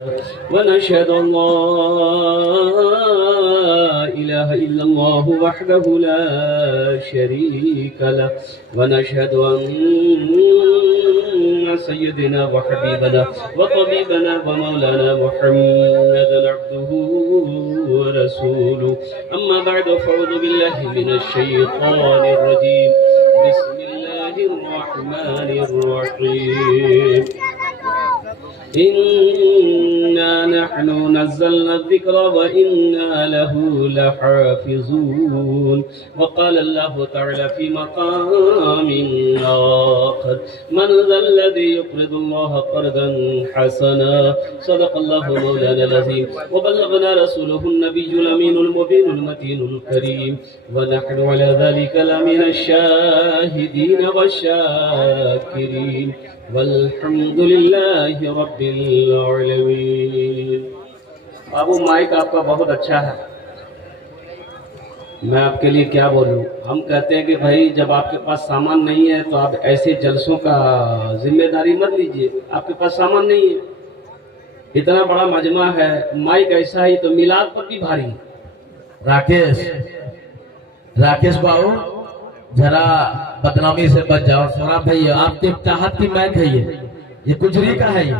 ونشهد أن لا إله إلا الله وحده لا شريك له ونشهد أن سيدنا وحبيبنا وطبيبنا ومولانا محمدا عبده ورسوله أما بعد فأعوذ بالله من الشيطان الرجيم بسم الله الرحمن الرحيم إنا نحن نزلنا الذكر وإنا له لحافظون وقال الله تعالى في مقام آخر من ذا الذي يقرض الله قرضا حسنا صدق الله مولانا العظيم وبلغنا رسوله النبي الأمين المبين المتين الكريم ونحن على ذلك لمن الشاهدين والشاكرين والحمد لله رب العالمين. बाबू माइक आपका बहुत अच्छा है, मैं आपके लिए क्या बोलूं. हम कहते हैं कि भाई जब आपके पास सामान नहीं है तो आप ऐसे जलसों का जिम्मेदारी मत लीजिए. आपके पास सामान नहीं है, इतना बड़ा मजमा है, माइक ऐसा ही तो मिलाद पर भी भारी. राकेश बाबू जरा बदनामी से बच जाओ. सौरभ भैया आपके चाहत की माइक है ये कुजरी का है. ये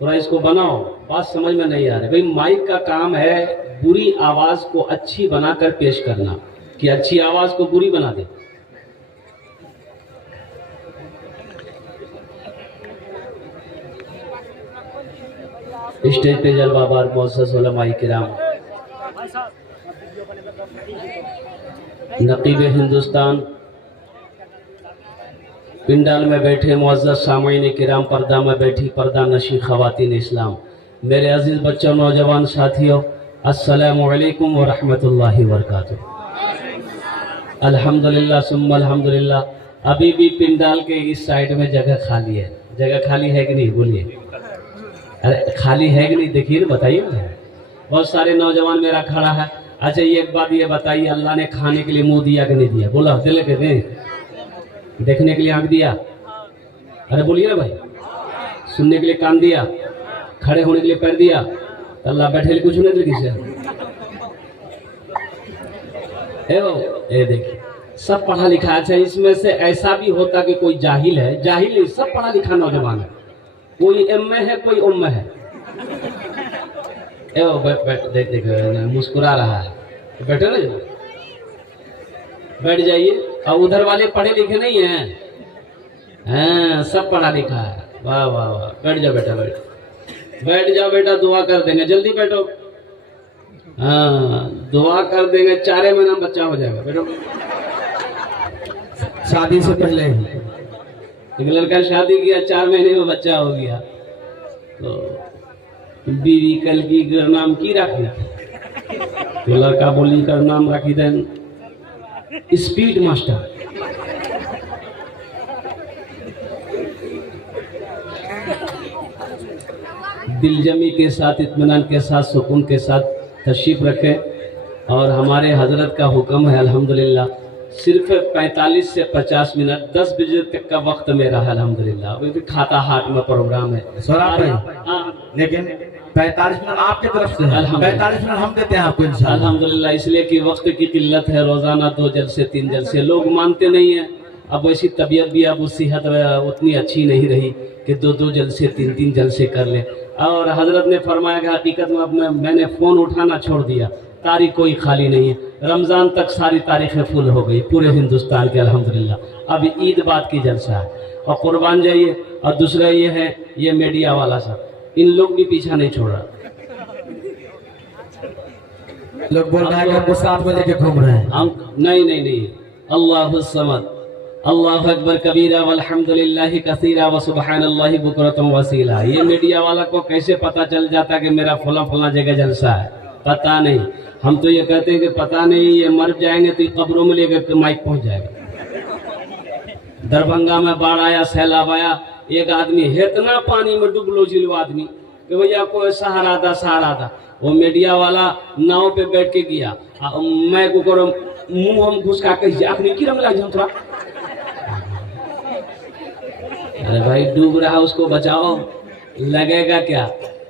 थोड़ा इसको बनाओ, बात समझ में नहीं आ रही. भाई माइक का काम है बुरी आवाज को अच्छी बनाकर पेश करना, कि अच्छी आवाज को बुरी बना दे. स्टेज पे जलवाबार मुअज़्ज़ज़ उलमाए किराम, नक़ीब हिंदुस्तान, पिंडाल में बैठे मुअज़्ज़ज़ सामईन किराम, पर्दा में बैठी पर्दा नशी ख़वातीन इस्लाम, मेरे अजीज़ बच्चों, नौजवान साथियों, अस्सलामु अलैकुम व रहमतुल्लाहि व बरकातुहू. अल्हम्दुलिल्लाह सुम्मा अल्हम्दुलिल्लाह. अभी भी पिंडाल के इस साइड में जगह खाली है. जगह खाली है कि नहीं, बोलिए. अरे खाली है कि नहीं, देखिए ना, बताइए. बहुत सारे नौजवान मेरा खड़ा है. अच्छा ये एक बात ये बताइए, अल्लाह ने खाने के लिए मुंह दिया कि नहीं दिया? बोला दिल के दे, देखने के लिए आंख दिया? अरे बोलिए ना भाई. सुनने के लिए कान दिया? खड़े होने के लिए पैर दिया? तो अल्लाह बैठे कुछ नहीं दिया किसे? ये देखिए सब पढ़ा लिखा. अच्छा इसमें से ऐसा भी होता कि कोई जाहिल है? जाहिल नहीं, सब पढ़ा लिखा नौजवान है. कोई एम में है, कोई उम में है. देख मुस्कुरा रहा है. बैठो ना, बैठ जाइए. और उधर वाले पढ़े लिखे नहीं हैं? हाँ, सब पढ़ा लिखा है. वाह वाह वाह. बैठ जाओ बेटा, बैठ जाओ बेटा, दुआ कर देंगे. जल्दी बैठो. हाँ, दुआ कर देंगे. 4 महीना बच्चा हो जाएगा. बैठो. शादी से पहले एक लड़का शादी किया, 4 महीने में बच्चा हो गया. तो बीवी कल की घर नाम की रखी, तो लड़का बोली कर नाम रखी देन स्पीड मास्टर. दिलजमी के साथ, इत्मीनान के साथ, सुकून के साथ तशरीफ रखें. और हमारे हजरत का हुक्म है अल्हम्दुलिल्लाह, सिर्फ 45 से 50 मिनट, 10 बजे तक का वक्त मेरा है अल्हम्दुलिल्लाह. अभी भी खाता हाट में प्रोग्राम है. सौरभ भाई, लेकिन 45 मिनट आपकी तरफ से है, 45 मिनट हम देते हैं आपको इंशाअल्लाह. अल्हम्दुलिल्लाह. इसलिए कि वक्त की किल्लत है. रोजाना 2 जलसे 3 जलसे लोग मानते नहीं है. अब वैसी तबीयत भी, अब सेहत उतनी अच्छी नहीं रही कि 2 जलसे 3 जलसे कर ले. और हजरत ने फरमाया कि हकीकत में अब मैंने फ़ोन उठाना छोड़ दिया. तारीख कोई खाली नहीं है. रमज़ान तक सारी तारीखें फुल हो गई पूरे हिंदुस्तान के अल्हम्दुलिल्लाह. अब ईद बात की जलसा है और कुर्बान जाइए. और दूसरा ये है, ये मीडिया वाला सब, इन लोग भी पीछा नहीं छोड़ रहा. लोग बोल रहे हैं कि हमको साथ में लेके घूम रहे हैं. हम नहीं. अल्लाहु समद, अल्लाहु अकबर कबीरा वल्हम्दुलिल्लाहि कसीरा व सुब्हानल्लाहि बुकरतम वसीला. ये मीडिया वाला को कैसे पता चल जाता कि मेरा फला जगह जलसा है? पता नहीं. हम तो ये कहते हैं कि पता नहीं, ये मर जाएंगे तो कब्रों में लेकर माइक पहुंच जाएगा. दरभंगा में बाढ़ आया, सैलाब आया, एक आदमी इतना पानी में डूबलो जिलो आदमी कि भैया कोई सहारा था. वो मीडिया वाला नाव पे बैठ के गया. मैं को करो मुंह हम घुसका कही आखिर की रंग लाग थोड़ा. अरे भाई डूब रहा उसको बचाओ. लगेगा क्या।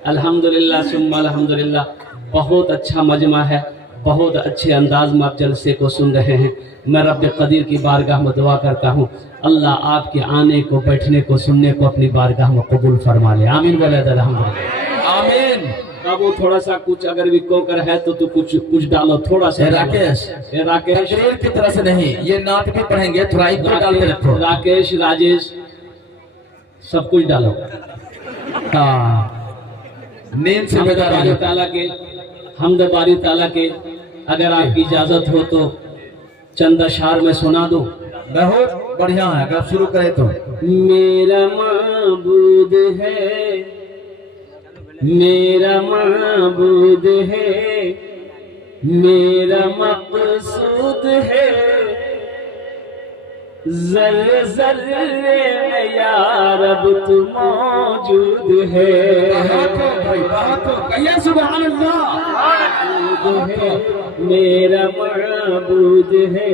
अल्हम्दुलिल्लाह सुम्मा अल्हम्दुलिल्लाह, बहुत अच्छा मजमा है, बहुत अच्छे अंदाज में आप जलसे को सुन रहे हैं। मैं रब कदीर की बारगाह में दुआ करता हूँ, अल्लाह आपके आने को, बैठने को, सुनने को अपनी बारगाह में कबूल फरमा ले। आमीन बोले अल्हम्दुलिल्लाह। आमीन। अब वो थोड़ा सा कुछ अगर भी कोकर है तो तू कुछ डालो, थोड़ा सा डालो। राकेश, राकेश तकरीर की तरह से नहीं, ये नात भी पढ़ेंगे, थोड़ा एक डाल के रखो। राकेश, राजेश, सब कुछ डालो। हाँ, नींद से बेदार हो जाओ। ताला के हमद बारी ताला के, अगर आपकी इजाजत हो तो चंद अशार में सुना दो। बहुत बढ़िया है, अगर शुरू करें तो। मेरा माबूद है, मेरा माबूद है, मेरा मकसूद है, ज़र्रे ज़र्रे में या रब तू मौजूद है। सुभान अल्लाह। मेरा माबूद है,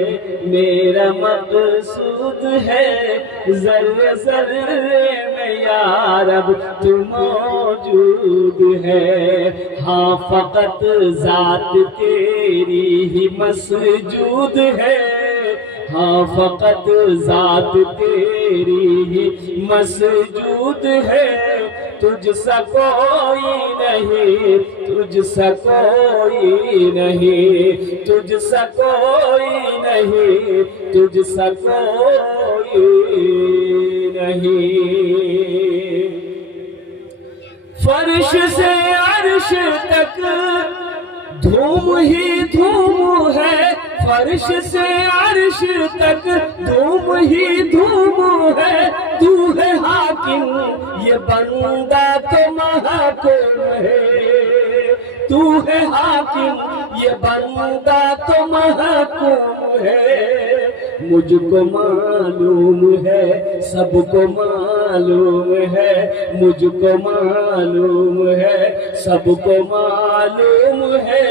मेरा मकसूद है, ज़र्रे ज़र्रे में या रब तू मौजूद है। हाँ फ़कत ज़ात तेरी ही मसजूद है, हाँ फ़कत ज़ात तेरी ही मसजूद है, तुझसा कोई नहीं, तुझसा कोई नहीं, तुझसा कोई नहीं, तुझसा कोई नहीं। फर्श से अर्श तक धूम ही धूम है, फर्श से अर्श तक धूम ही धूम है। तू है हाकिम, ये बंदा तो महकूम है। तू है हाकिम, ये बंदा तो महकूम है। मुझको मालूम है, सबको मालूम है, मुझको मालूम है, सबको मालूम है।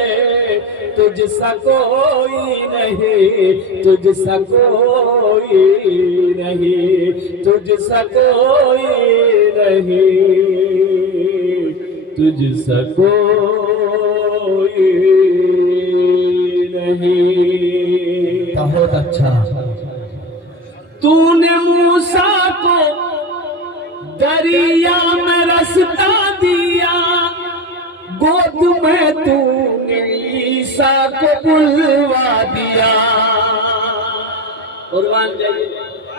तुझसा कोई नहीं, तुझसा कोई नहीं, तुझसा कोई नहीं, तुझसा कोई नहीं। बहुत अच्छा। तूने मूसा को दरिया में रास्ता दिया, गोद में तूने ईसा को बुलवा दिया। कुर्बान जाइए,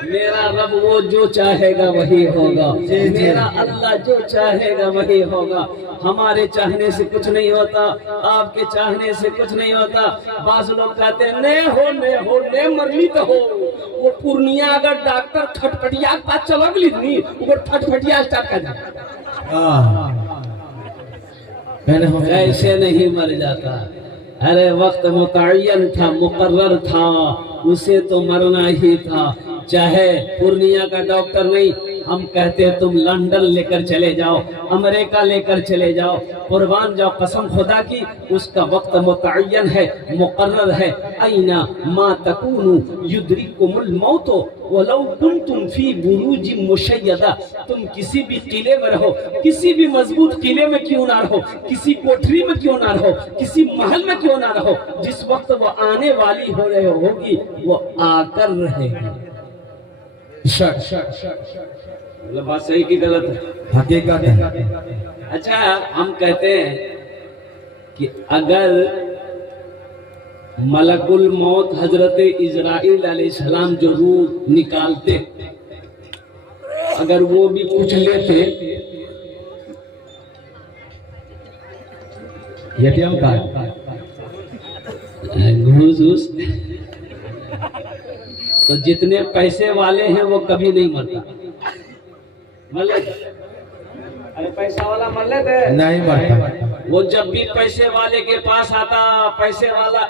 मेरा रब वो जो चाहेगा वही होगा, मेरा अल्लाह जो चाहेगा वही होगा। हमारे चाहने से कुछ नहीं होता, आपके चाहने से कुछ नहीं होता। बास लोग कहते हैं ने हो ने मरली तो हो। वो पूर्णिया अगर डॉक्टर खटखटिया के पास चला गई नहीं, वो खटखटिया स्टार्ट कर दे, ऐसे नहीं मर जाता। अरे वक्त मुतय्यन था, मुकर्रर था, उसे तो मरना ही था। चाहे पूर्णिया का डॉक्टर नहीं, हम कहते हैं तुम लंदन लेकर चले जाओ, अमेरिका लेकर चले जाओ, कुर्बान जाओ, कसम खुदा की उसका वक्त मुतय्यन है, मुकर्रर है। ऐना मा तकूनु युद्रिकुमुल मौत वलौ कुंतुम फी बुरूज मुशय्यदा। तुम किसी भी किले में रहो, किसी भी मजबूत किले में क्यों ना रहो, किसी कोठरी में क्यों ना रहो, किसी महल में क्यों ना रहो, जिस वक्त वो आने वाली हो रहे होगी वो आकर रहेगी। मतलब बात सही की गलत है? हकीकत है। अच्छा, हम कहते हैं कि अगर मलकुल मौत हजरत इजराइल अलैहिस्सलाम जो रूह निकालते, अगर वो भी कुछ लेते, एटीएम कार्ड घूस तो जितने पैसे वाले हैं वो कभी नहीं मरता। मर अरे पैसा वाला मर लेते नहीं मरता। वो जब भी पैसे वाले के पास आता, पैसे वाला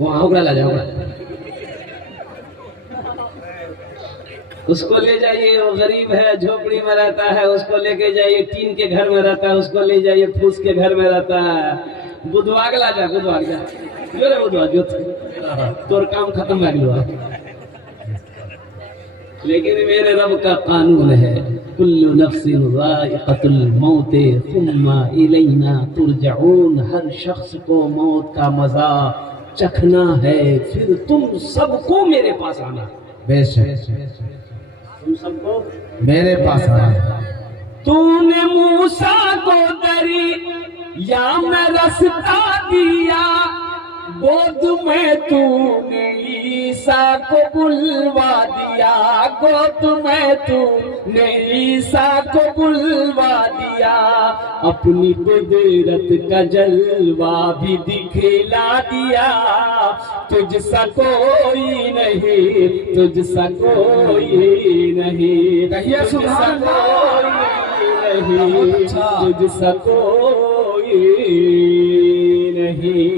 वहां उगड़ा ला जाओगा, उसको ले जाइए, वो गरीब है, झोपड़ी में रहता है, उसको लेके जाइए, टीन के घर में रहता है, उसको ले जाइए, फूस के घर में रहता है, बुधवार ला जा, बुधवार जा जो रे बुधवार जो तोर काम खत्म कर लो। लेकिन मेरे रब का कानून है, کل نفس ذائقۃ الموت ثم الینا ترجعون، ہر شخص کو موت کا مزہ چکھنا ہے، پھر تم سب کو میرے پاس آنا ہے۔ بے شک تم سب کو میرے پاس آنا ہے۔ تو نے موسیٰ کو دریا میں رستہ دیا، گود میں تو نے عیسیٰ کو بلوا دیا، گود میں تو نے عیسیٰ کو بلوا دیا، اپنی قدرت کا جلوہ بھی دکھلا دیا، تجھ سا کوئی نہیں، تجھ سا کوئی نہیں، کہیے سبحان نہیں، تجھ سا کوئی نہیں،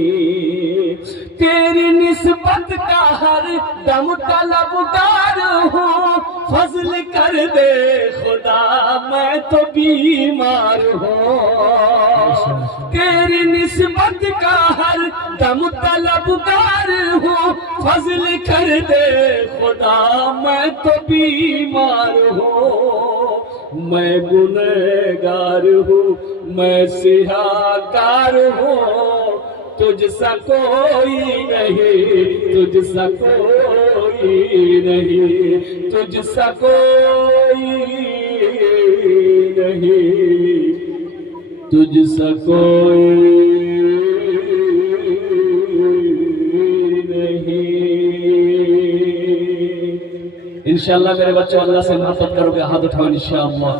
تیری نسبت کا ہر دم طلبگار ہوں، فضل کر دے خدا میں تو بیمار ہوں، تیری نسبت کا ہر دم طلبگار ہوں، فضل کر دے خدا میں تو بیمار ہوں، میں گنہگار ہوں، میں سیاہکار ہوں، تجھ سا کوئی نہیں، تجھ سا کوئی نہیں، تجھ سا کوئی نہیں، تجھ سا کوئی نہیں۔ انشاءاللہ میرے بچوں اللہ سے محبت کرو گے، ہاتھ اٹھاؤ انشاءاللہ۔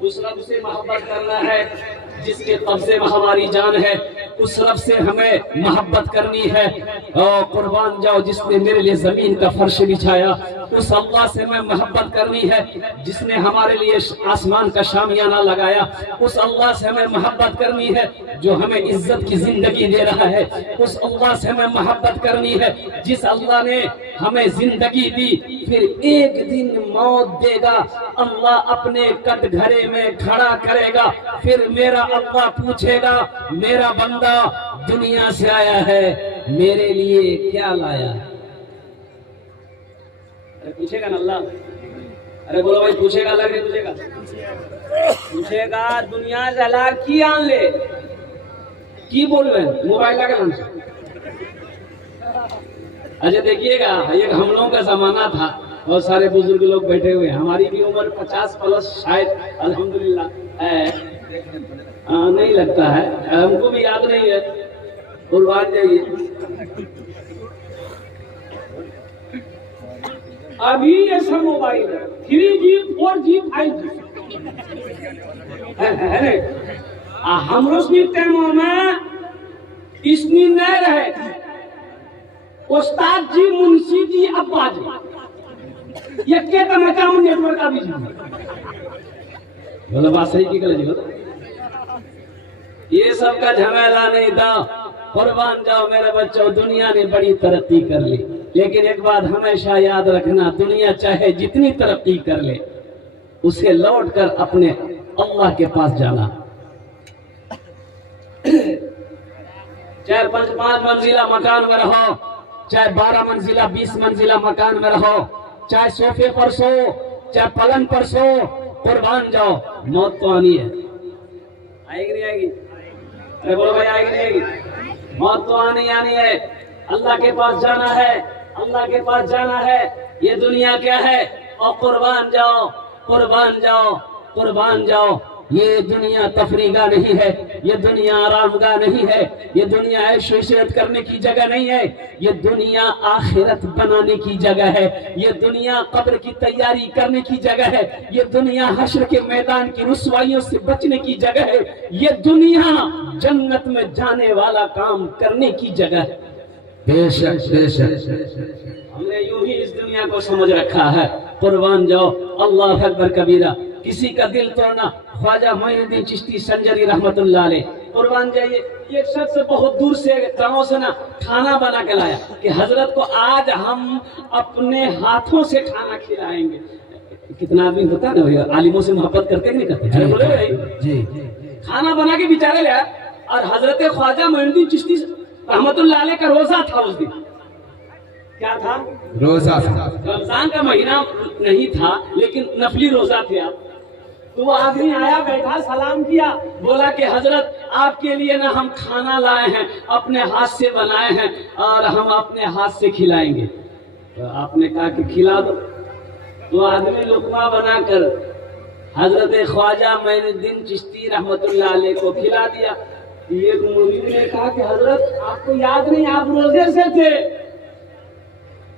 اس رب سے محبت کرنا ہے جس کے قبضے میں ہماری جان ہے، اس رب سے ہمیں محبت کرنی ہے۔ اور قربان جاؤ جس نے میرے لیے زمین کا فرش بچھایا، اس اللہ سے میں محبت کرنی ہے جس نے ہمارے لیے آسمان کا شامیانہ لگایا، اس اللہ سے ہمیں محبت کرنی ہے جو ہمیں عزت کی زندگی دے رہا ہے، اس اللہ سے ہمیں محبت کرنی ہے جس اللہ نے ہمیں زندگی دی پھر ایک دن موت دے گا، اللہ اپنے کٹ گھرے میں کھڑا کرے گا، پھر میرا اللہ پوچھے گا میرا بندہ دنیا سے آیا ہے میرے لیے کیا لایا؟ ارے پوچھے گا نا اللہ، ارے بولو بھائی پوچھے گا اللہ، نہیں پوچھے گا؟ پوچھے گا دنیا سے اللہ کی آن لے کی بول رہے ہیں موبائل لگا نام سے۔ اچھا دیکھیے گا ایک ہم لوگوں کا زمانہ تھا، بہت سارے بزرگ لوگ بیٹھے ہوئے، ہماری بھی عمر 50 پلس شاید الحمدللہ ہے، نہیں لگتا ہے، ہم کو بھی یاد نہیں ہے، قربان جائیے۔ ابھی ایسا موبائل ہے 3G 4G 5G ہم روشنی ٹائموں میں اسنی نہیں رہے، استاد جی منشی جی ابا جی یہ کہتا میں چاہوں نیٹ ورک ابھی جی بولو بات صحیح کی کلے جی، یہ سب کا جھمیلا نہیں تھا۔ قربان جاؤ میرے بچوں، دنیا نے بڑی ترقی کر لی، لیکن ایک بات ہمیشہ یاد رکھنا، دنیا چاہے جتنی ترقی کر لے اسے لوٹ کر اپنے اللہ کے پاس جانا، چاہے 5 منزلہ مکان میں رہو، چاہے 12 منزلہ 20 منزلہ مکان میں رہو، چاہے صوفے پر سو، چاہے پلنگ پر سو، قربان جاؤ موت تو آنی ہے، آئے گی نہیں آئے گی؟ ارے بولو بھائی آئے گی نہیں آئے گی؟ موت تو آنی ہے، اللہ کے پاس جانا ہے، اللہ کے پاس جانا ہے، یہ دنیا کیا ہے؟ اور قربان جاؤ قربان جاؤ قربان جاؤ، یہ دنیا تفریح گاہ نہیں ہے، یہ دنیا آرام گاہ نہیں ہے، یہ دنیا عیش و عشرت کرنے کی جگہ نہیں ہے، یہ دنیا آخرت بنانے کی جگہ ہے، یہ دنیا قبر کی تیاری کرنے کی جگہ ہے، یہ دنیا حشر کے میدان کی رسوائیوں سے بچنے کی جگہ ہے، یہ دنیا جنت میں جانے والا کام کرنے کی جگہ ہے۔ بے شک بے شک، ہم نے یوں ہی اس دنیا کو سمجھ رکھا ہے۔ قربان جاؤ اللہ اکبر کبیرہ، کسی کا دل توڑنا، خواجہ معین الدین چشتی سنجری رحمت اللہ علیہ، قربان جائیے، ایک شخص بہت دور سے گاؤں سے نا کھانا بنا کے لایا کہ حضرت کو آج ہم اپنے ہاتھوں سے کھانا کھلائیں گے۔ کتنا آدمی ہوتا ہے نا عالموں سے محبت کرتے نہیں کرتے، بولے بھائی جی کھانا بنا کے بیچارے لیا، اور حضرت خواجہ معین الدین چشتی رحمت اللہ علیہ کا روزہ تھا اس دن، क्या था? रोजा रमजान का महीना नहीं था, लेकिन नफली रोजा थे आप। तो वो आदमी आया, बैठा, सलाम किया, बोला कि हजरत आपके लिए ना हम खाना लाए हैं, अपने हाथ से बनाए हैं और हम अपने हाथ से खिलाएंगे। तो आपने कहा कि खिला दो। तो आदमी लुकमा बनाकर हजरत ख्वाजा मोइनुद्दीन चिश्ती रहमतुल्लाह अलैह को खिला दिया। एक मुरीद ने कहा कि हजरत आपको याद नहीं, आप रोजे से थे।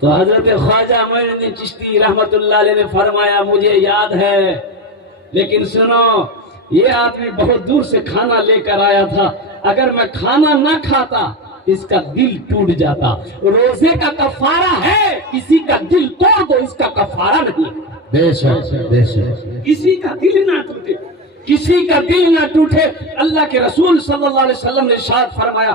तो हजरत ख्वाजा मोइनुद्दीन चिश्ती रहमतुल्लाह अलैह ने फरमाया मुझे याद है, लेकिन सुनो, ये आदमी बहुत दूर से खाना लेकर आया था, अगर मैं खाना ना खाता इसका दिल टूट जाता। रोजे का कफारा है, किसी का दिल तोड़ दो, इसका कफारा नहीं। बेशक किसी का दिल ना टूटे, किसी का दिल ना टूटे। अल्लाह के रसूल सल्लल्लाहु अलैहि वसल्लम ने इरशाद फरमाया,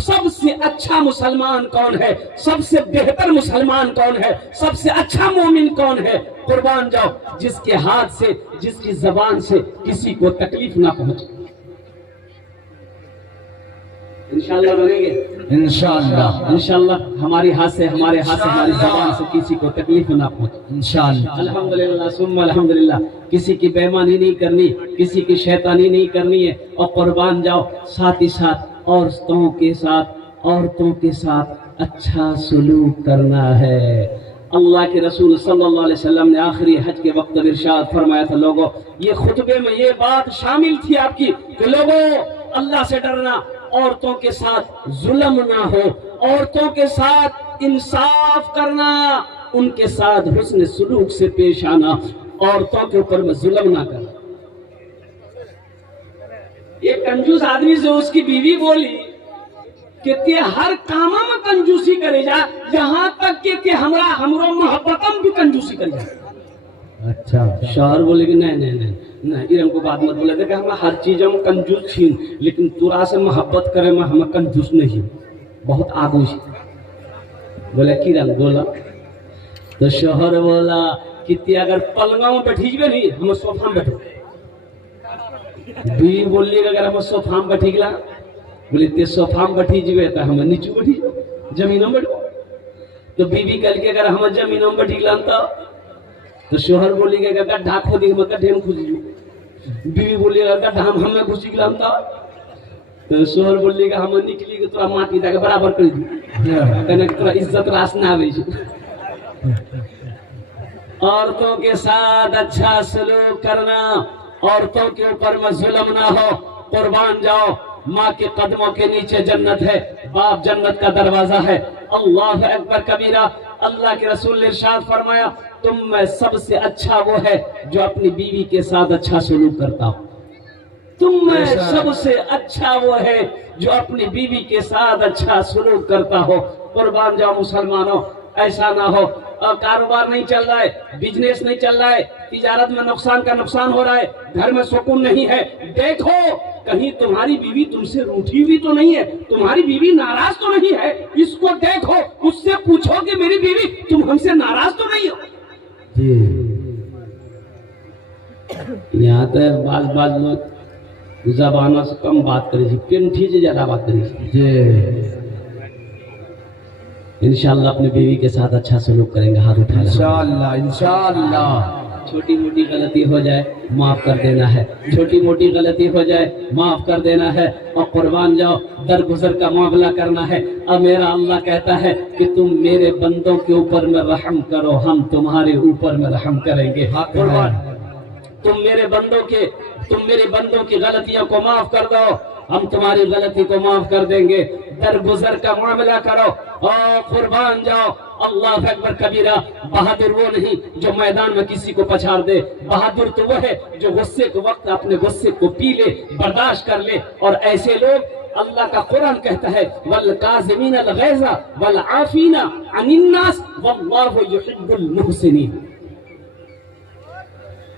सबसे अच्छा मुसलमान कौन है, सबसे बेहतर मुसलमान कौन है, सबसे अच्छा मोमिन कौन है? कुर्बान जाओ जिसके हाथ से, जिसकी जबान से किसी को तकलीफ ना पहुंचे। इंशाअल्लाह बनेंगे, इंशाअल्लाह इंशाअल्लाह हमारी हाथ से, हमारे हाथ से, हमारी जबान से किसी को तकलीफ ना पहुंचे। इंशाअल्लाह अल्हम्दुलिल्लाह सुम्मा अल्हम्दुलिल्लाह। किसी की बेईमानी नहीं करनी, किसी की शैतानी नहीं करनी है। और कुर्बान जाओ, साथ ही साथ औरतों के साथ अच्छा सलूक करना है। अल्लाह के रसूल सल्लल्लाहु अलैहि वसल्लम ने आखिरी हज के वक्त इरशाद फरमाया था, लोगों ये खुतबे में ये बात शामिल थी आपकी कि लोगों अल्लाह से डरना, औरतों के साथ जुल्म ना हो, औरतों के साथ इंसाफ करना, उनके साथ हुस्न सलूक से पेश आना, औरतों के ऊपर में जुल्म ना करना। एक कंजूस आदमी से उसकी बीवी बोली कि ते हर काम में कंजूसी करे जा, यहाँ तक कि ते हमरो मोहब्बतम भी कंजूसी करे जा। अच्छा शौहर बोले कि नहीं इरम को बात मत बोले थे कि हम हर चीज में कंजूस छी, लेकिन तोरा से मोहब्बत करे में हम कंजूस नहीं, बहुत आगू छी। बोले की रंग बोला? तो शौहर बोला कि ते अगर पलंगा में बैठीजबे नहीं, हम सोफा में बैठो। बीवी बोली अगर हम सोफा में बैठी गला, बोले ते सोफा में बैठी जीवे तो हम नीचे बैठी जमीन में बैठो। तो बीवी कल के अगर हम जमीन में बैठी गला तो शोहर बोली कि गड्ढा खोदी, हम गड्ढे में घुस जाओ। बीवी बोली गड्ढा हम हमें घुसी गला तो शोहर बोली हम निकली के तोरा माटी तक बराबर कर दी, कने तोरा इज्जत रास ना आवे। औरतों के साथ अच्छा सलूक करना, औरतों के ऊपर में जुल्म ना हो। कुर्बान जाओ, माँ के कदमों के नीचे जन्नत है, बाप जन्नत का दरवाजा है। अल्लाह अकबर कबीरा। अल्लाह के रसूल ने इरशाद फरमाया, तुम में सबसे अच्छा वो है जो अपनी बीवी के साथ अच्छा सलूक करता हो। तुम में सबसे अच्छा वो है जो अपनी बीवी के साथ अच्छा सलूक करता हो। कुर्बान जाओ मुसलमानों, ऐसा ना हो। और कारोबार नहीं चल रहा है, बिजनेस नहीं चल रहा है, तिजारत में नुकसान का नुकसान हो रहा है, घर में सुकून नहीं है, देखो कहीं तुम्हारी बीवी तुमसे रूठी हुई तो नहीं है, तुम्हारी बीवी नाराज तो नहीं है, इसको देखो, उससे पूछो कि मेरी बीवी तुम हमसे नाराज तो नहीं हो। यहाँ तो बाज लोग जबानों से कम बात करे, पेंठी से ज्यादा बात करे। इंशाअल्लाह अपनी बीवी के साथ अच्छा सलूक करेंगे, हाथ उठा इंशाअल्लाह इंशाअल्लाह। छोटी मोटी गलती हो जाए माफ कर देना है, छोटी मोटी गलती हो जाए माफ कर देना है। और कुर्बान जाओ, दरगुजर का मामला करना है। अब मेरा अल्लाह कहता है कि तुम मेरे बंदों के ऊपर में रहम करो, हम तुम्हारे ऊपर में रहम करेंगे। कुर्बान, तुम मेरे बंदों की गलतियों को माफ कर दो, हम तुम्हारी गलती को माफ कर देंगे। दरगुजर का मामला करो और कुर्बान जाओ। अल्लाह अकबर कबीरा। बहादुर वो नहीं जो मैदान में किसी को पछाड़ दे, बहादुर तो वो है जो गुस्से के वक्त अपने गुस्से को पी ले, बर्दाश्त कर ले। और ऐसे लोग, अल्लाह का कुरान कहता है, वल काज़िमीना अल गैज़ा वल आफीना अनिन नास वल्लाहु युहिब्बुल मुहसिनीन।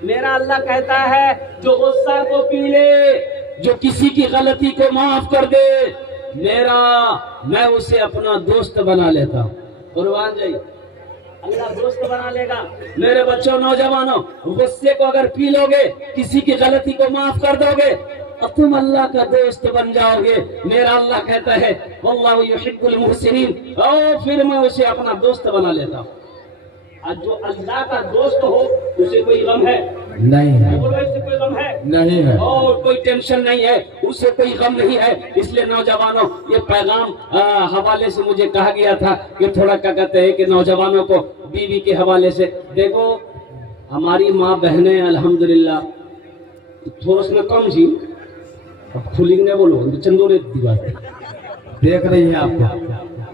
मेरा अल्लाह कहता है जो गुस्सा को पी ले, जो किसी की गलती को माफ कर दे, मैं उसे अपना दोस्त बना लेता हूँ। कुर्बान जाइए, अल्लाह दोस्त बना लेगा। मेरे बच्चों, नौजवानों, गुस्से को अगर पी लोगे, किसी की गलती को माफ कर दोगे, और तुम अल्लाह का दोस्त बन जाओगे। मेरा अल्लाह कहता है वल्लाहु युहिब्बुल मुहसिनीन, और फिर मैं उसे अपना दोस्त बना लेता हूँ। आज जो अल्लाह का दोस्त हो उसे कोई गम है नहीं है, बोलो, इससे कोई गम है नहीं है। और कोई टेंशन नहीं है, उससे कोई गम नहीं है। इसलिए नौजवानों, ये पैगाम हवाले से मुझे कहा गया था कि थोड़ा क्या कहते हैं कि नौजवानों को बीवी के हवाले से देखो, हमारी माँ बहनें अल्हम्दुलिल्लाह थोड़ा सा कम जी, अब खुलेंगे बोलो चंदोरे दीवार देख रही है आपको,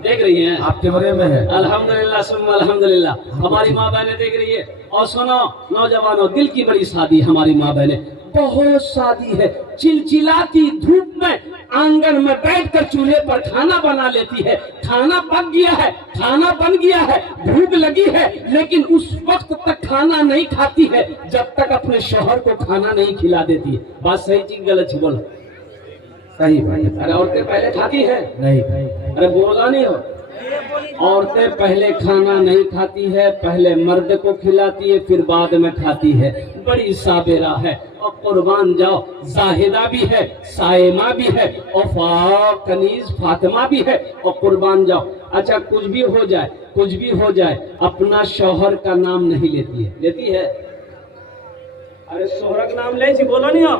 देख रही हैं आप कैमरे में है। अल्हम्दुलिल्लाह सुम्मा अल्हम्दुलिल्लाह, हमारी माँ बहनें देख रही है। और सुनो नौजवानों, दिल की बड़ी शादी हमारी माँ बहनें, बहुत शादी है। चिलचिलाती धूप में आंगन में बैठकर चूल्हे पर खाना बना लेती है। खाना पक गया है, खाना बन गया है, भूख लगी है, लेकिन उस वक्त तक खाना नहीं खाती है जब तक अपने शौहर को खाना नहीं खिला देती है। बात सही चीज गलत चीज बोलो? सही बात है। अरे औरतें पहले खाती है? नहीं, अरे बोला नहीं हो। औरतें पहले खाना नहीं खाती है, पहले मर्द को खिलाती है, फिर बाद में खाती है। बड़ी साबिरा है और कुर्बान जाओ, जाहिदा भी है, साइमा भी है, और कनीज फातिमा भी है, और कुर्बान जाओ। अच्छा कुछ भी हो जाए, कुछ भी हो जाए, अपना शौहर का नाम नहीं लेती है। लेती है? अरे शौहर का नाम ले जी, बोलो नहीं हो,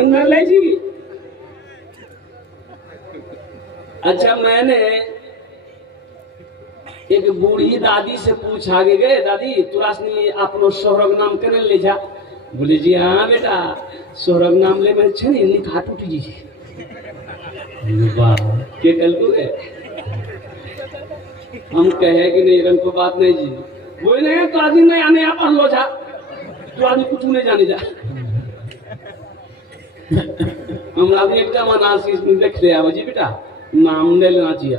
इनमें ले जी। अच्छा मैंने एक बूढ़ी दादी से पूछा के गए, दादी तुरासनी अपनो शौहरक नाम केने ले जा? बोले जी हाँ बेटा, शौहरक नाम ले मेरे छे नहीं हाथ उठी जी। वाह के कल को गए हम कहे कि नहीं रंग को बात नहीं जी। बोले नहीं तो आदमी नहीं आने आप लो जा, तो आदमी कुछ नहीं जाने जा। हम आदमी एक मनासिस देख ले जी बेटा नाम नहीं लेना चाहिए।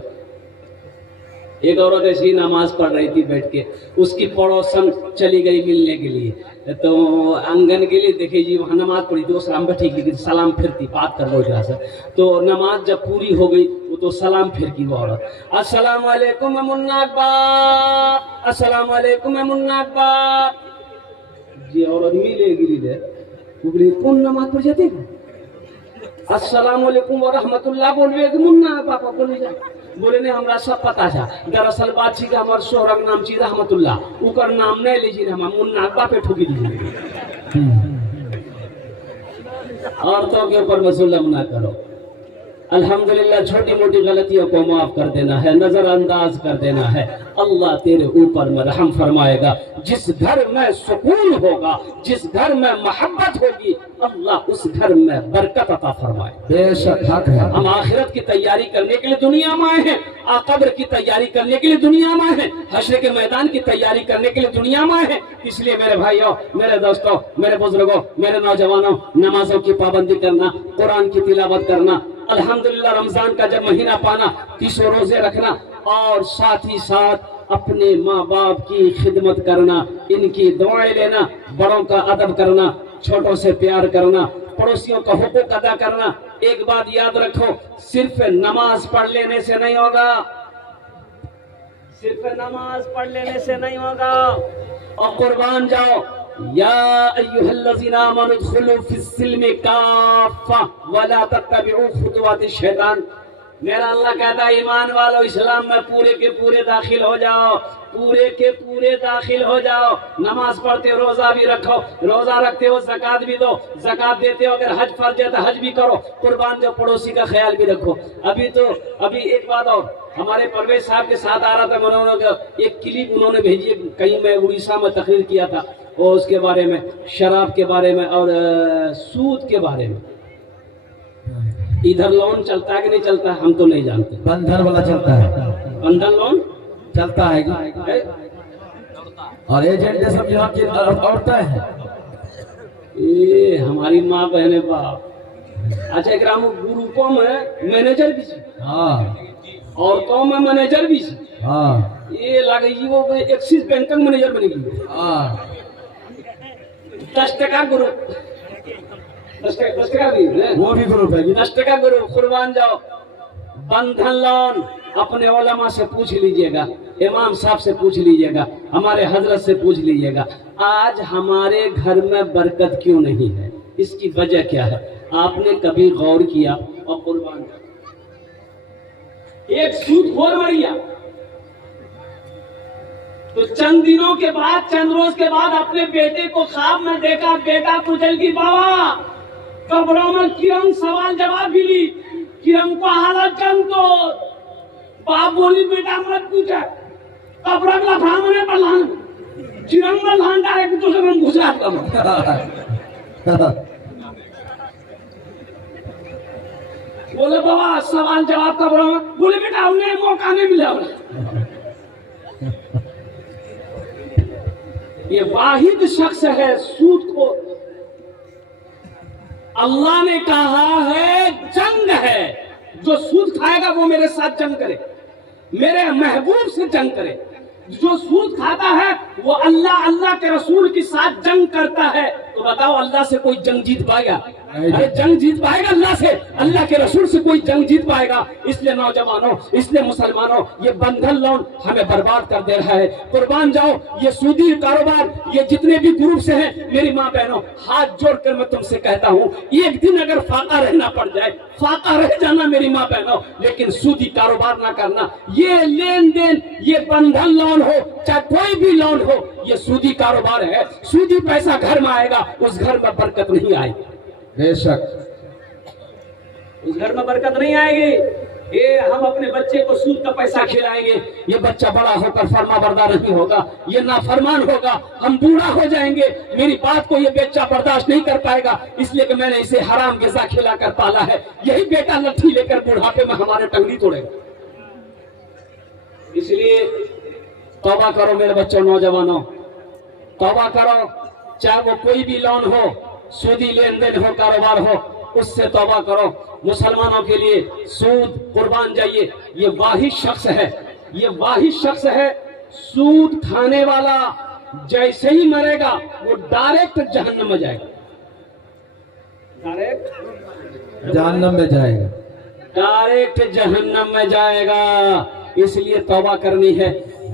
एक औरत ऐसी नमाज पढ़ रही थी बैठ के, उसकी पड़ोसन चली गई मिलने के लिए, तो आंगन के लिए देखे जी वहाँ नमाज पढ़ी थी, वो सलाम बैठी की सलाम फिरती बात कर लो जरा से। तो नमाज जब पूरी हो गई वो तो सलाम फिर की वो औरत, अस्सलाम वालेकुम मुन्ना अकबर, अस्सलाम वालेकुम मुन्ना अकबर। जी औरत मिले गिरी दे, वो बोली कौन नमाज पढ़ जाती है? अस्सलाम वालेकुम व रहमतुल्लाह बोलवे कि मुन्ना पापा बोले जा। बोले ने हमरा सब पता था, दरअसल बात छी कि हमर शौहरक नाम छी रहमतुल्लाह, उकर नाम नहीं लीजिए, हम मुन्ना बापे ठोकी दीजिए। औरतों के ऊपर मसुल्लम ना करो। अल्हम्दुलिल्लाह छोटी मोटी गलतियों को माफ कर देना है, नजरअंदाज कर देना है, अल्लाह तेरे ऊपर में रहम फरमाएगा। जिस घर में सुकून होगा, जिस घर में मोहब्बत होगी, अल्लाह उस घर में बरकत अता फरमाए। बेशक हक है। हम आखिरत की तैयारी करने के लिए दुनिया में आए हैं, कब्र की तैयारी करने के लिए दुनिया में आए हैं, हश्र के मैदान की तैयारी करने के लिए दुनिया में आए हैं। इसलिए मेरे भाइयों, मेरे दोस्तों, मेरे बुजुर्गों, मेरे नौजवानों, नमाजों की पाबंदी करना, कुरान की तिलावत करना, अल्हम्दुलिल्लाह रमजान का जब महीना पाना, 30 रोजे रखना, और साथ ही साथ अपने माँ बाप की खिदमत करना, इनकी दुआएं लेना, बड़ों का अदब करना, छोटों से प्यार करना, पड़ोसियों का हुकूक अदा करना। एक बात याद रखो, सिर्फ नमाज पढ़ लेने से नहीं होगा, सिर्फ नमाज पढ़ लेने से नहीं होगा। और कुर्बान जाओ, या अय्युहल्लज़ीना आमनू उद्खुलू फिस्सिल्मि काफ़ा वला तत्तबिउ खुतुवातिश शैतान। मेरा अल्लाह कहता है ईमान वालों, इस्लाम में पूरे के पूरे दाखिल हो जाओ, पूरे के पूरे दाखिल हो जाओ। नमाज पढ़ते हो, रोजा भी रखो, रोजा रखते हो, ज़कात भी दो, ज़कात देते हो, अगर हज फर्ज है तो हज भी करो, कुर्बान जो पड़ोसी का ख्याल भी रखो। अभी एक बात और, हमारे परवेज साहब के साथ आ रहा था, उन्होंने एक क्लिप उन्होंने भेजी, कहीं मैं उड़ीसा में तकरीर किया था, और उसके बारे में, शराब के बारे में और सूद के बारे में। इधर लोन चलता है कि नहीं चलता हम तो नहीं जानते। बंधन वाला चलता है, बंधन लोन चलता है कि? और एजेंट सब यहाँ की औरतें हैं, ये हमारी माँ बहने बाप। अच्छा ग्राम ग्रुपों में मैनेजर भी, हाँ, औरतों में मैनेजर भी, हाँ, ये लगे वो एक्सिस बैंक का मैनेजर बनेगी। हाँ, 10 टका ग्रुप, 10 टका भी है, वो भी ग्रुप है। 10 टका ग्रुप, कुर्बान जाओ। बंधन लोन अपने उलमा से पूछ लीजिएगा, इमाम साहब से पूछ लीजिएगा, हमारे हजरत से पूछ लीजिएगा, आज हमारे घर में बरकत क्यों नहीं है? اس کی وجہ کیا ہے؟ آپ نے کبھی غور کیا؟ اور قربان ایک سود خور مر گیا تو چند دنوں کے بعد، چند روز کے بعد اپنے بیٹے کو خواب میں دیکھا، بیٹا تو جلدی بابا قبروں میں کرم سوال جواب بھی لی، کرم کو حالت جنگ تو باپ بولی بیٹا مت پوچھا قبر کا بھامنے پر لان کرم میں لان ڈائریکٹ تو سے میں گھسا بولے بابا سوال جواب قبروں میں، بولے بیٹا انہیں موقع نہیں ملا۔ یہ واحد شخص ہے سود کو، اللہ نے کہا ہے جنگ ہے، جو سود کھائے گا وہ میرے ساتھ جنگ کرے، میرے محبوب سے جنگ کرے۔ جو سود کھاتا ہے وہ اللہ کے رسول کے ساتھ جنگ کرتا ہے۔ تو بتاؤ اللہ سے کوئی جنگ جیت پائے گا؟ ارے جنگ جیت پائے گا اللہ سے؟ اللہ کے رسول سے کوئی جنگ جیت پائے گا؟ اس لیے نوجوانوں، اس لیے مسلمانوں، یہ بندھن لون ہمیں برباد کر دے رہا ہے۔ قربان جاؤ، یہ سودی کاروبار، یہ جتنے بھی گروپ سے ہیں، میری ماں بہنوں ہاتھ جوڑ کر میں تم سے کہتا ہوں، ایک دن اگر فاقہ رہنا پڑ جائے، فاقہ رہ جانا میری ماں بہنوں، لیکن سودی کاروبار نہ کرنا۔ یہ لین دین، یہ بندھن لون ہو چاہے کوئی بھی لون ہو، یہ سودی کاروبار ہے۔ سودی پیسہ گھر میں آئے گا، اس گھر میں برکت نہیں آئے گی، بے شک اس گھر میں برکت نہیں آئے گی۔ یہ ہم اپنے بچے کو سود کا پیسہ کھلائیں گے، یہ بچہ بڑا ہو کر فرما بردار نہیں ہوگا، یہ نافرمان ہوگا، ہم بوڑھا ہو جائیں گے، میری بات کو یہ بیٹا برداشت نہیں کر پائے گا، اس لیے کہ میں نے اسے حرام غذا کھلا کر پالا ہے۔ یہی بیٹا لٹھی لے کر بڑھاپے میں ہمارے ٹنگڑی توڑے گا۔ اس لیے توبہ کرو میرے بچوں، نوجوانوں، توبہ کرو، چاہے وہ کوئی بھی لون ہو، سودی لین دین ہو، کاروبار ہو، اس سے توبہ کرو۔ مسلمانوں کے لیے سود، قربان جائیے، یہ واحد شخص ہے، یہ واحد شخص ہے، سود کھانے والا جیسے ہی مرے گا وہ ڈائریکٹ جہنم میں جائے گا، ڈائریکٹ جہنم میں جائے گا، ڈائریکٹ جہنم میں جائے گا۔ اس لیے توبہ کرنی ہے۔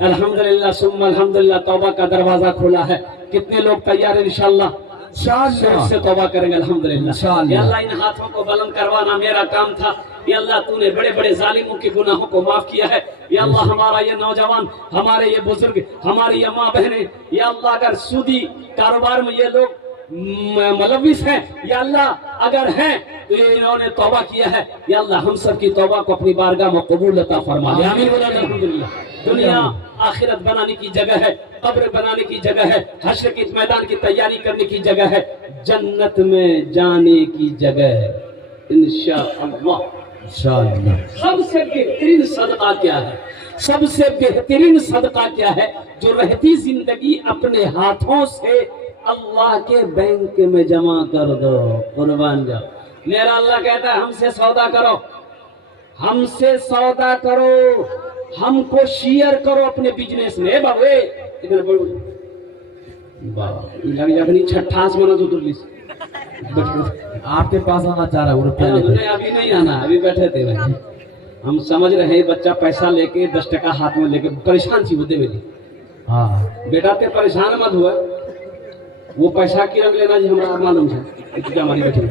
الحمدللہ ثم الحمدللہ، توبہ کا دروازہ کھلا ہے۔ کتنے لوگ تیار ہیں انشاءاللہ؟ انشاءاللہ سے توبہ کریں گے الحمدللہ۔ انشاءاللہ۔ یا اللہ ان ہاتھوں کو بلند کروانا میرا کام تھا، یا اللہ تو نے بڑے بڑے ظالموں کے گناہوں کو معاف کیا ہے۔ یا اللہ ہمارا یہ نوجوان، ہمارے یہ بزرگ، ہماری یہ ماں بہنیں، یا اللہ اگر سودی کاروبار میں یہ لوگ ملوث ہیں، یا اللہ اگر ہیں تو انہوں نے توبہ کیا ہے، یا اللہ ہم سب کی توبہ کو اپنی بارگاہ میں قبول عطا فرما دے۔ آمین بولا الحمدللہ۔ دنیا آخرت بنانے کی جگہ ہے، قبر بنانے کی جگہ ہے، حشر کے میدان کی تیاری کرنے کی جگہ ہے، جنت میں جانے کی جگہ ہے انشاءاللہ۔ انشاءاللہ۔ سب سے بہترین صدقہ کیا ہے؟ سب سے بہترین صدقہ کیا ہے؟ جو رہتی زندگی اپنے ہاتھوں سے اللہ کے بینک میں جمع کر دو۔ قربان جاؤ، میرا اللہ کہتا ہے ہم سے سودا کرو، ہم سے سودا کرو، ہم کو شیئر کرو اپنے بزنس میں۔ بابو ادھر بڑھ لگ جاگنی چھٹاس منا تو ترلیس آپ کے پاس آنا چاہ رہا ہے وہ روپیہ لے کے۔ ابھی نہیں آنا، ابھی بیٹھے تھے بھائی۔ ہم سمجھ رہے ہیں بچہ پیسہ لے کے 10 ٹکا ہاتھ میں لے کے پریشان سی ہوتے میری۔ ہاں بیٹا تے پریشان مت ہوا، وہ پیسہ کی رنگ لینا جی ہمارا معلوم ہے کیا ہماری بیٹی۔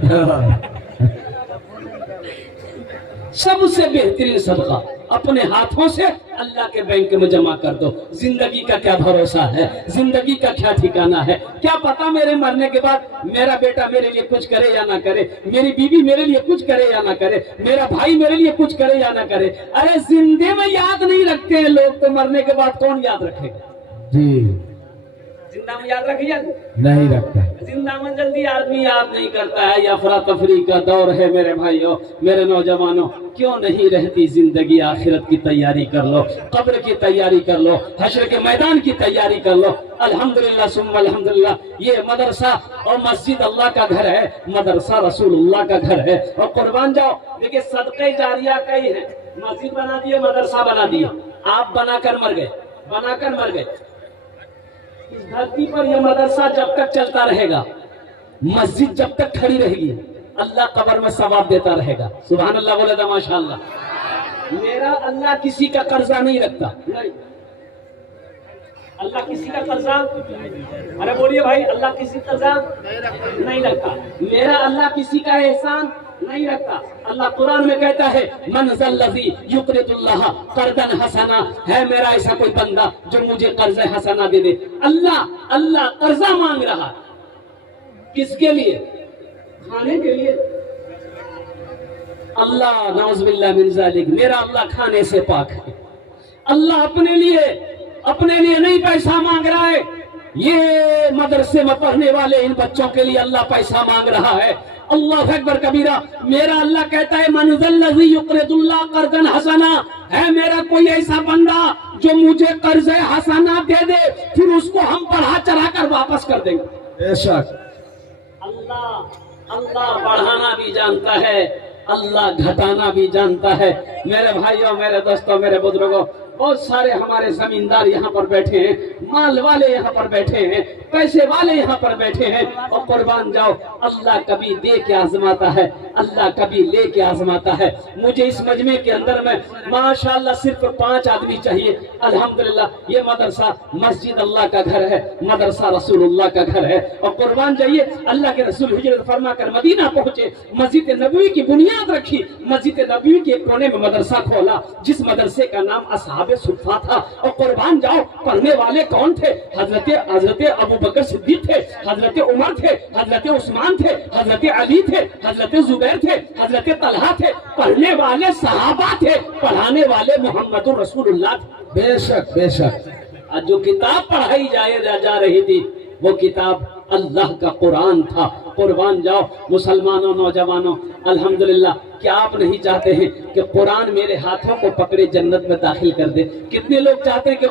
سب سے بہترین صدقہ اپنے ہاتھوں سے اللہ کے بینک میں جمع کر دو۔ زندگی کا کیا بھروسہ ہے، زندگی کا کیا ٹھکانہ ہے، کیا پتا میرے مرنے کے بعد میرا بیٹا میرے لیے کچھ کرے یا نہ کرے، میری بیوی میرے لیے کچھ کرے یا نہ کرے، میرا بھائی میرے لیے کچھ کرے یا نہ کرے۔ ارے زندے میں یاد نہیں رکھتے ہیں لوگ، تو مرنے کے بعد کون یاد رکھے گا؟ جی زندہ میں یاد رکھیے، نہیں رکھتا۔ زندہ میں جلدی آدمی یاد نہیں کرتا ہے۔ یہ افراتفری کا دور ہے میرے بھائیوں، میرے نوجوانوں، کیوں نہیں رہتی زندگی؟ آخرت کی تیاری کر لو، قبر کی تیاری کر لو، حشر کے میدان کی تیاری کر لو۔ الحمدللہ ثم الحمدللہ، یہ مدرسہ اور مسجد اللہ کا گھر ہے، مدرسہ رسول اللہ کا گھر ہے۔ اور قربان جاؤ، دیکھیں صدقہ جاریہ کئی ہیں، مسجد بنا دیے، مدرسہ بنا دیے، آپ بنا کر مر گئے، بنا کر مر گئے۔ اس دھرتی پر یہ مدرسہ جب تک چلتا رہے گا، مسجد جب تک کھڑی رہے گی، اللہ قبر میں ثواب دیتا رہے گا۔ سبحان اللہ بولے تھا ماشاءاللہ۔ میرا اللہ کسی کا قرضہ نہیں رکھتا، نہیں۔ اللہ کسی کا قرضہ، ارے بولیے بھائی، اللہ کسی کا قرضہ نہیں رکھتا، میرا اللہ کسی کا احسان نہیں رکھتا۔ اللہ قرآن میں کہتا ہے من ذا الذی یقرض اللہ قرضا حسنا، ہے میرا ایسا کوئی بندہ جو مجھے قرض حسنا دے دے۔ اللہ قرضہ مانگ رہا، کس کے لیے؟ کھانے کے لیے۔ اللہ نعوذ باللہ من ذالک، میرا اللہ کھانے سے پاک ہے۔ اللہ اپنے لیے نہیں پیسہ مانگ رہا ہے، یہ مدرسے میں پڑھنے والے ان بچوں کے لیے اللہ پیسہ مانگ رہا ہے۔ اللہ اکبر کبیرہ، میرا اللہ کہتا ہے من ذا الذی یقرض اللہ قرضا حسنا، ہے میرا کوئی ایسا بندہ جو مجھے قرض حسنا دے دے، پھر اس کو ہم بڑھا چڑھا کر واپس کر دیں گے۔ بے شک اللہ بڑھانا بھی جانتا ہے، اللہ گھٹانا بھی جانتا ہے۔ میرے بھائیوں، میرے دوستوں، میرے بزرگوں، بہت سارے ہمارے زمیندار یہاں پر بیٹھے ہیں، مال والے یہاں پر بیٹھے ہیں، پیسے والے یہاں پر بیٹھے ہیں، اور قربان جاؤ، اللہ کبھی دے کے آزماتا ہے، اللہ کبھی لے کے آزماتا ہے۔ مجھے اس مجمع کے اندر میں ماشاءاللہ صرف 5 آدمی چاہیے۔ الحمدللہ یہ مدرسہ مسجد اللہ کا گھر ہے، مدرسہ رسول اللہ کا گھر ہے، اور قربان جائیے اللہ کے رسول ہجرت فرما کر مدینہ پہنچے، مسجد نبوی کی بنیاد رکھی، مسجد نبوی کے ایک کونے میں مدرسہ کھولا جس مدرسے کا نام اصحاب صفہ تھا۔ اور قربان جاؤ، پڑھنے والے کون تھے؟ حضرت ابو بکر صدیق تھے، حضرت عمر تھے، حضرت عثمان تھے، حضرت علی تھے، حضرت زبیر تھے، حضرت طلحہ تھے۔ پڑھنے والے صحابہ تھے، پڑھانے والے محمد رسول اللہ تھے۔ بے شک بے شک۔ جو کتاب پڑھائی جا رہی تھی وہ کتاب اللہ کا قرآن تھا۔ قربان جاؤ مسلمانوں، نوجوانوں، الحمدللہ، کیا آپ نہیں چاہتے ہیں کہ قرآن میرے ہاتھوں کو پکڑے جنت میں داخل کر دے؟ کتنے لوگ چاہتے ہیں کہ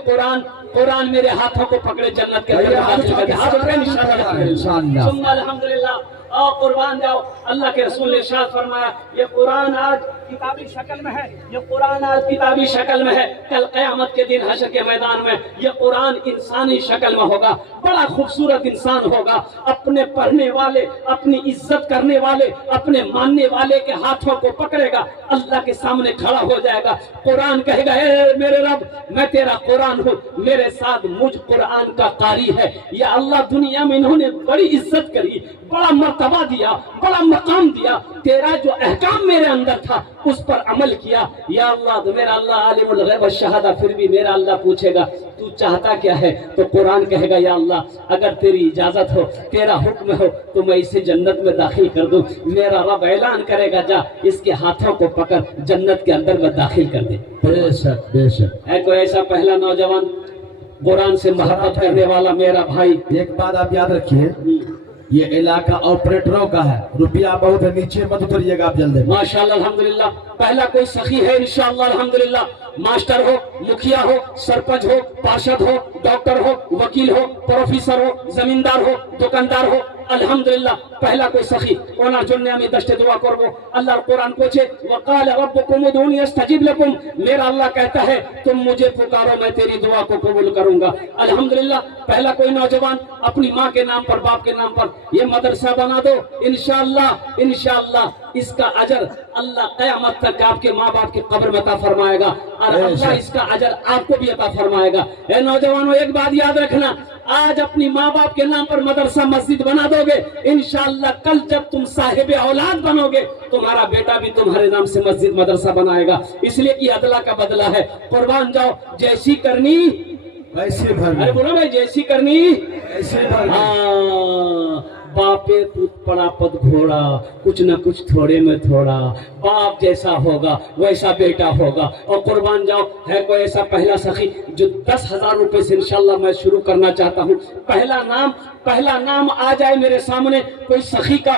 قرآن میرے ہاتھوں کو پکڑے جنت کے اندر داخل کر دے؟ ثم الحمدللہ۔ اور قربان جاؤ، اللہ کے رسول نے ارشاد فرمایا یہ قرآن آج کتابی شکل میں ہے، یہ قرآن آج کتابی شکل میں ہے، کل قیامت کے دن حشر کے میدان میں یہ قرآن انسانی شکل میں ہوگا، بڑا خوبصورت انسان ہوگا، اپنے پڑھنے والے، اپنی عزت کرنے والے، اپنے ماننے والے کے ہاتھوں کو پکڑے گا، اللہ کے سامنے کھڑا ہو جائے گا، قرآن کہے گا اے میرے رب، میں تیرا قرآن ہوں، میرے ساتھ مجھ قرآن کا قاری ہے۔ یا اللہ، دنیا میں انہوں نے بڑی عزت کری، بڑا مرتبہ دیا، بڑا مقام دیا، تیرا جو احکام میرے اندر تھا اس پر عمل کیا۔ یا اللہ، تو میرا اللہ عالم الغیب والشہادہ، پھر بھی میرا اللہ پوچھے گا تو چاہتا کیا ہے؟ تو قرآن کہے گا یا اللہ، اگر تیری اجازت ہو، تیرا حکم ہو تو میں اسے جنت میں داخل کر دوں۔ میرا رب اعلان کرے گا جا اس کے ہاتھوں کو پکڑ جنت کے اندر میں داخل کر دے۔ بے شک بے شک۔ ہے کوئی ایسا پہلا نوجوان قرآن سے محبت کرنے والا میرا بھائی؟ ایک بات آپ یاد رکھیے، یہ علاقہ آپریٹروں کا ہے، روپیہ بہت ہے، نیچے مت اتریے گا آپ جلدی۔ ماشاءاللہ الحمدللہ، پہلا کوئی سخی ہے انشاءاللہ الحمدللہ، ماسٹر ہو، مکھیا ہو، سرپنچ ہو، پارشد ہو، ڈاکٹر ہو، وکیل ہو، پروفیسر ہو، زمیندار ہو، دکاندار ہو، الحمدللہ پہلا کوئی سخی ওনার জন্য আমি 10টা দোয়া করব। আল্লাহর কোরআন বলছে وقال ربكم ادعوني استجب لكم، میرا اللہ کہتا ہے تم مجھے پکارو میں تیری دعا کو قبول کروں گا۔ الحمدللہ پہلا کوئی نوجوان اپنی ماں کے نام پر، باپ کے نام پر یہ مدرسہ بنا دو، انشاءاللہ اس کا اجر اللہ قیامت تک آپ کے ماں باپ کی قبر میں عطا فرمائے گا، اور اللہ اس کا اجر آپ کو بھی عطا فرمائے گا۔ اے نوجوانوں، ایک بات یاد رکھنا، آج اپنی ماں باپ کے نام پر مدرسہ مسجد بنا دو گے، انشاءاللہ کل جب تم صاحب اولاد بنو گے تمہارا بیٹا بھی تمہارے نام سے مسجد مدرسہ بنائے گا، اس لیے کہ عدلہ کا بدلہ ہے۔ قربان جاؤ، جیسی کرنی ویسے بھرنا، ارے بولو بھائی، جیسی کرنی ایسے بھرنا۔ ہاں، باپے پوت پڑا پد گھوڑا، کچھ نہ کچھ تھوڑے میں تھوڑا، باپ جیسا ہوگا ویسا بیٹا ہوگا۔ اور قربان جاؤ، ہے کوئی ایسا پہلا سخی جو 10,000 روپے سے انشاءاللہ میں شروع کرنا چاہتا ہوں؟ پہلا نام آ جائے میرے سامنے، کوئی سخی کا